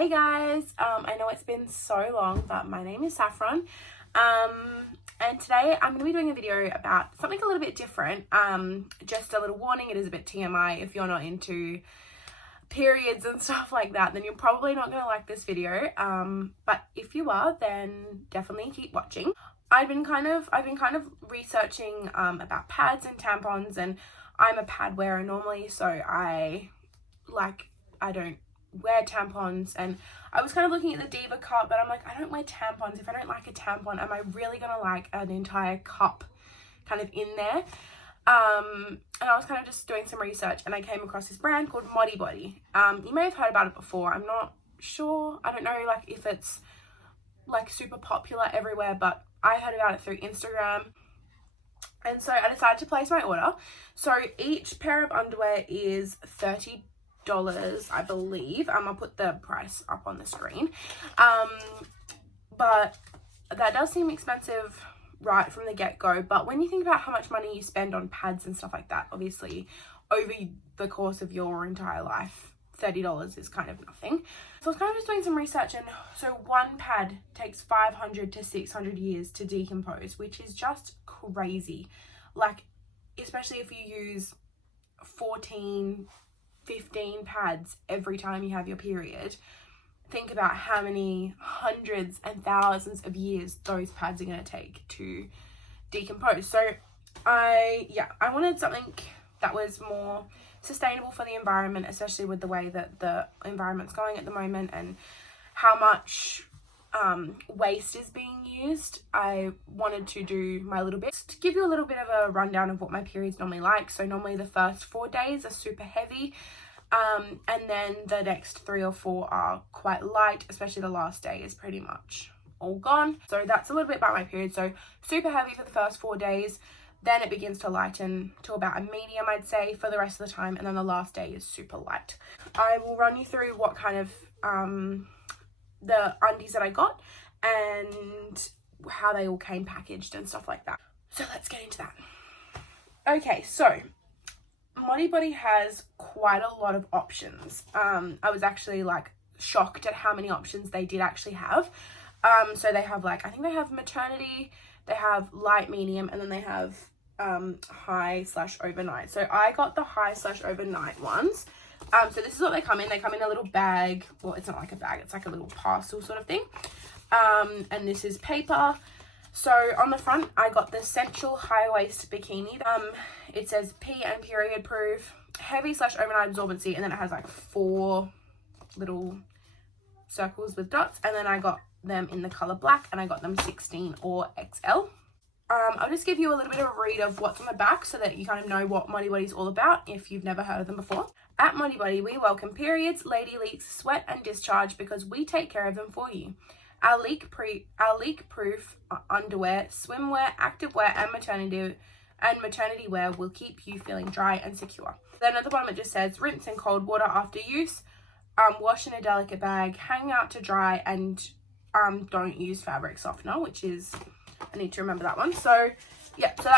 Hey guys, I know it's been so long, but my name is Saffron, and today I'm going to be doing a video about something a little bit different. Just a little warning, it is a bit TMI. If you're not into periods and stuff like that, then you're probably not going to like this video, but if you are, then definitely keep watching. I've been kind of researching about pads and tampons, and I'm a pad wearer normally, so I don't wear tampons, and I was kind of looking at the Diva cup, but I'm like, I don't wear tampons. If I don't like a tampon, am I really gonna like an entire cup kind of in there? And I was kind of just doing some research, and I came across this brand called Bodi. You may have heard about it before. I'm not sure. I don't know like if it's like super popular everywhere, but I heard about it through Instagram. And so I decided to place my order. So each pair of underwear is $30, I believe. I'll put the price up on the screen. But that does seem expensive right from the get-go. But when you think about how much money you spend on pads and stuff like that, obviously over the course of your entire life, $30 is kind of nothing. So I was kind of just doing some research, and so one pad takes 500 to 600 years to decompose, which is just crazy. Like, especially if you use 14, 15 pads every time you have your period. Think about how many hundreds and thousands of years those pads are going to take to decompose. So I wanted something that was more sustainable for the environment, especially with the way that the environment's going at the moment and how much waste is being used. I wanted to do my little bit to give you a little bit of a rundown of what my period's normally like. So normally the first 4 days are super heavy, and then the next 3 or 4 are quite light, especially the last day is pretty much all gone. So that's a little bit about my period. So super heavy for the first 4 days, then it begins to lighten to about a medium, I'd say, for the rest of the time, and then the last day is super light. I will run you through what kind of the undies that I got and how they all came packaged and stuff like that. So let's get into that. Okay, so Bodi has quite a lot of options. I was actually like shocked at how many options they did actually have. So they have like, I think they have maternity, they have light, medium, and then they have high/overnight. So I got the high/overnight ones. So this is what they come in. They come in a little bag. Well, it's not like a bag, it's like a little parcel sort of thing. And this is paper. So on the front, I got the Sensual High Waist Bikini. It says pee and period proof, heavy/overnight absorbency, and then it has like 4 little circles with dots. And then I got them in the color black, and I got them 16 or XL. I'll just give you a little bit of a read of what's on the back so that you kind of know what Bodi is all about if you've never heard of them before. At Bodi, we welcome periods, lady leaks, sweat and discharge because we take care of them for you. Our leak-proof underwear, swimwear, activewear, and maternity wear will keep you feeling dry and secure. Then at the bottom it just says rinse in cold water after use, wash in a delicate bag, hang out to dry, and don't use fabric softener, which is, I need to remember that one. So yeah, so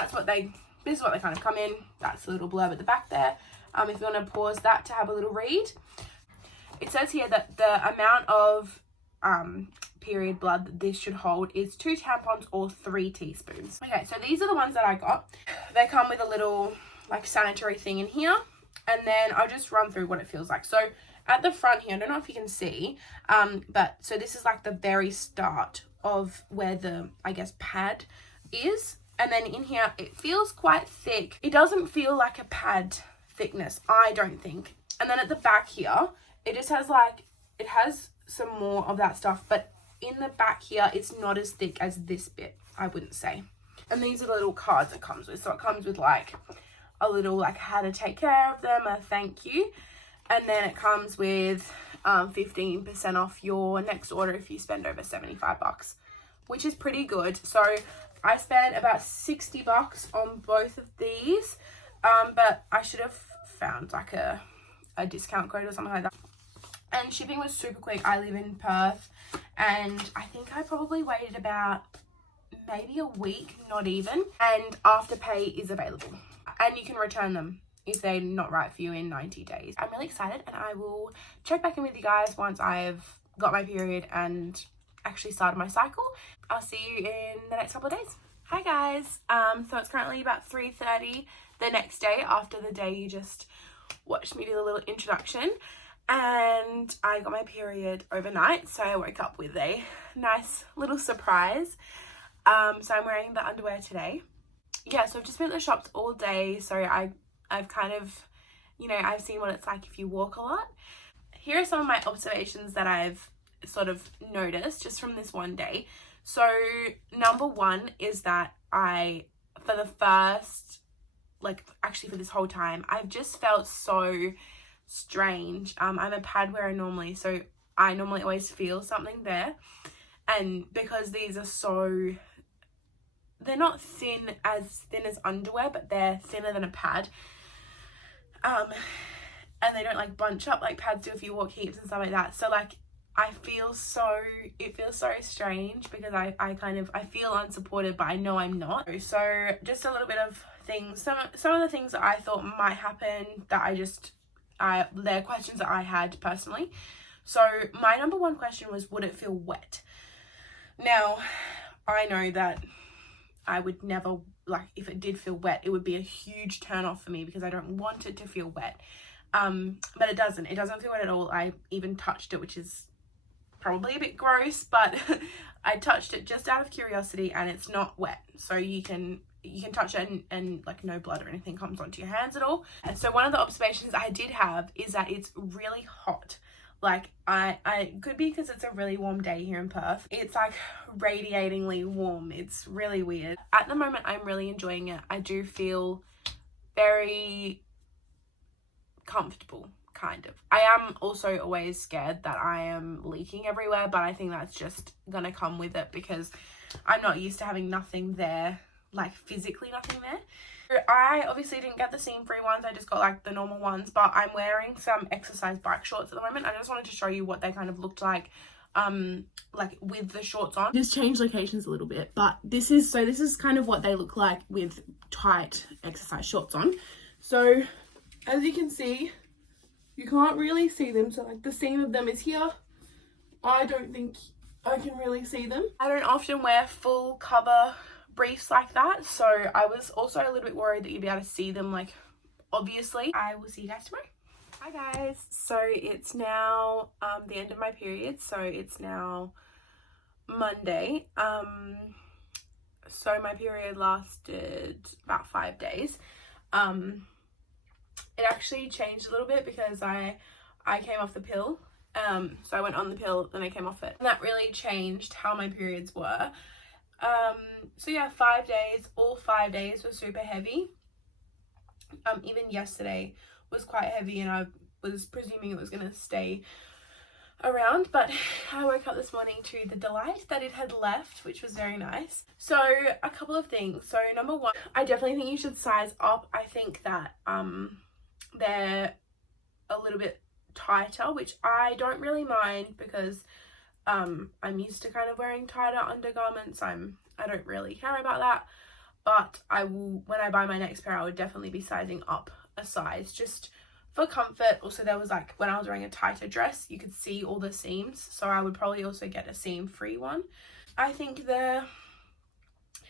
this is what they kind of come in. That's a little blurb at the back there. If you want to pause that to have a little read. It says here that the amount of period blood that this should hold is 2 tampons or 3 teaspoons. Okay, so these are the ones that I got. They come with a little like sanitary thing in here, and then I'll just run through what it feels like. So at the front here, I don't know if you can see, but so this is like the very start of where the, I guess, pad is. And then in here, it feels quite thick. It doesn't feel like a pad thickness, I don't think. And then at the back here, it just has like, it has some more of that stuff, but in the back here, it's not as thick as this bit, I wouldn't say. And these are the little cards it comes with. So it comes with like a little like how to take care of them, a thank you. And then it comes with 15% off your next order if you spend over $75, which is pretty good. So I spent about $60 on both of these, but I should have found like a discount code or something like that. And shipping was super quick. I live in Perth, and I think I probably waited about maybe a week, not even. And Afterpay is available, and you can return them if they're not right for you in 90 days. I'm really excited, and I will check back in with you guys once I've got my period and actually started my cycle. I'll see you in the next couple of days. Hi guys, so it's currently about 3:30 the next day after the day you just watched me do a little introduction, and I got my period overnight, so I woke up with a nice little surprise. So I'm wearing the underwear today. Yeah, so I've just been at the shops all day, so I've kind of, you know, I've seen what it's like if you walk a lot. Here are some of my observations that I've sort of noticed just from this one day. So number one is that for the first, like actually for this whole time, I've just felt so strange. I'm a pad wearer normally, so I normally always feel something there. And because these are so, they're not thin as underwear, but they're thinner than a pad. And they don't like bunch up like pads do if you walk heaps and stuff like that. So like it feels so strange because I feel unsupported, but I know I'm not. So just a little bit of things, some of the things that I thought might happen that they're questions that I had personally. So my number one question was, would it feel wet? Now, I know that I would never, like, if it did feel wet, it would be a huge turn off for me because I don't want it to feel wet. But it doesn't feel wet at all. I even touched it, which is probably a bit gross, but I touched it just out of curiosity and it's not wet. So you can touch it and like no blood or anything comes onto your hands at all. And so one of the observations I did have is that it's really hot. Like I could be because it's a really warm day here in Perth. It's like radiatingly warm. It's really weird. At the moment, I'm really enjoying it. I do feel very comfortable, kind of. I am also always scared that I am leaking everywhere, but I think that's just gonna come with it because I'm not used to having nothing there, like physically nothing there. I obviously didn't get the seam-free ones, I just got like the normal ones, but I'm wearing some exercise bike shorts at the moment. I just wanted to show you what they kind of looked like with the shorts on. Just changed locations a little bit, but this is kind of what they look like with tight exercise shorts on. So as you can see, you can't really see them, so like the seam of them is here. I don't think I can really see them. I don't often wear full cover briefs like that, so I was also a little bit worried that you'd be able to see them, like, obviously. I will see you guys tomorrow. Hi guys, so it's now the end of my period, so it's now Monday. So my period lasted about 5 days. It actually changed a little bit because I came off the pill. So I went on the pill and I came off it, and that really changed how my periods were. So yeah, 5 days, all 5 days were super heavy. Even yesterday was quite heavy and I was presuming it was going to stay around, but I woke up this morning to the delight that it had left, which was very nice. So a couple of things. So number one, I definitely think you should size up. I think that they're a little bit tighter, which I don't really mind because I'm used to kind of wearing tighter undergarments. I don't really care about that, but I will, when I buy my next pair, I would definitely be sizing up a size just for comfort. Also, there was like, when I was wearing a tighter dress, you could see all the seams, so I would probably also get a seam-free one. I think the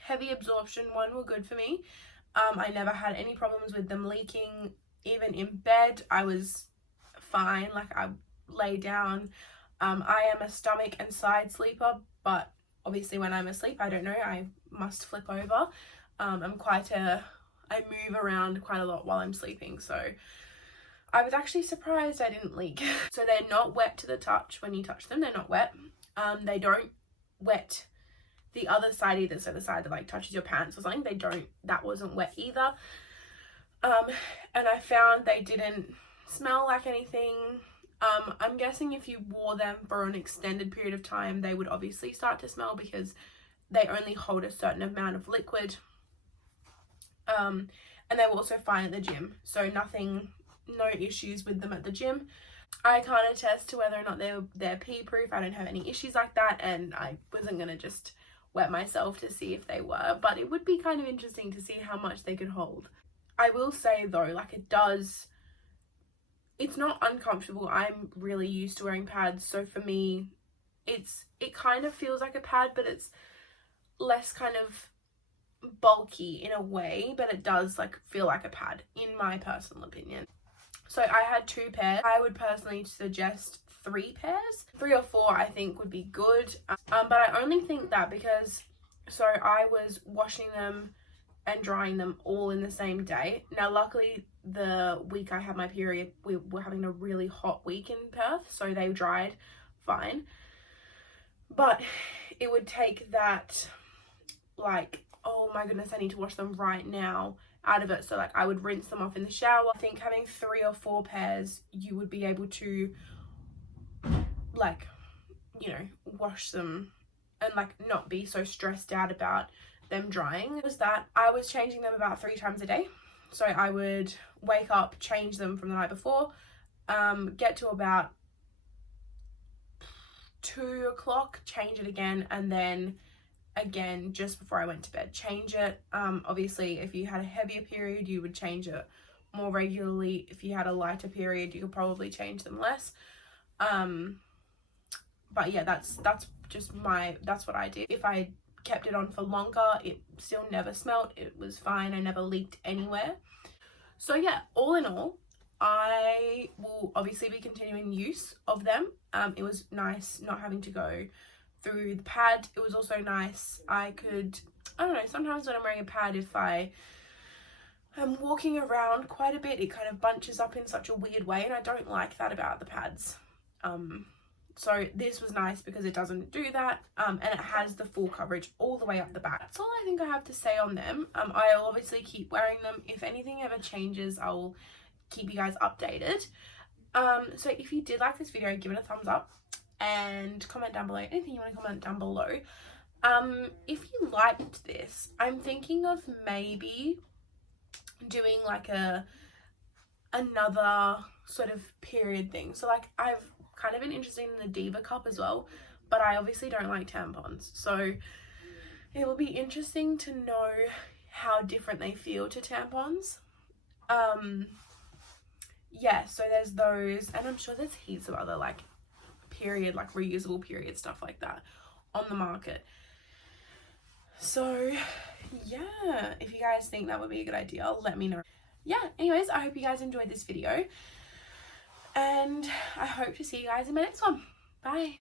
heavy absorption one were good for me. I never had any problems with them leaking. Even in bed, I was fine. Like, I lay down. I am a stomach and side sleeper, but obviously when I'm asleep, I don't know, I must flip over. I move around quite a lot while I'm sleeping, so I was actually surprised I didn't leak. So they're not wet to the touch. When you touch them, they're not wet. They don't wet the other side either, so the side that like touches your pants or something, that wasn't wet either. And I found they didn't smell like anything. I'm guessing if you wore them for an extended period of time, they would obviously start to smell because they only hold a certain amount of liquid. And they were also fine at the gym, so no issues with them at the gym. I can't attest to whether or not they're pee proof. I don't have any issues like that, and I wasn't gonna just wet myself to see if they were, but it would be kind of interesting to see how much they could hold. I will say though, like, it it's not uncomfortable. I'm really used to wearing pads, so for me it kind of feels like a pad, but it's less kind of bulky in a way, but it does like feel like a pad in my personal opinion. So I had 2 pairs. I would personally suggest 3 pairs. 3 or 4 I think would be good, but I only think that because so I was washing them and drying them all in the same day. Now luckily the week I had my period we were having a really hot week in Perth, so they dried fine, but it would take that like, oh my goodness, I need to wash them right now out of it. So like I would rinse them off in the shower. I think having 3 or 4 pairs, you would be able to like, you know, wash them and like not be so stressed out about them drying. It was that I was changing them about 3 times a day. So I would wake up, change them from the night before, get to about 2 o'clock, change it again, and then again just before I went to bed change it. Obviously if you had a heavier period you would change it more regularly. If you had a lighter period you could probably change them less, but yeah, that's just that's what I did. If I kept it on for longer it still never smelled, it was fine, I never leaked anywhere. So yeah, all in all I will obviously be continuing use of them. It was nice not having to go through the pad. It was also nice, I don't know, sometimes when I'm wearing a pad, if I am walking around quite a bit, it kind of bunches up in such a weird way, and I don't like that about the pads. So this was nice because it doesn't do that, and it has the full coverage all the way up the back. That's all I think I have to say on them. I'll obviously keep wearing them. If anything ever changes, I'll keep you guys updated. So if you did like this video, give it a thumbs up and comment down below anything you want to comment down below. If you liked this, I'm thinking of maybe doing like another sort of period thing. So like I've kind of been interested in the Diva cup as well, but I obviously don't like tampons, so it will be interesting to know how different they feel to tampons. Yeah, so there's those, and I'm sure there's heaps of other like period, like reusable period stuff like that on the market. So yeah, if you guys think that would be a good idea, let me know. Yeah, anyways, I hope you guys enjoyed this video, and I hope to see you guys in my next one. Bye.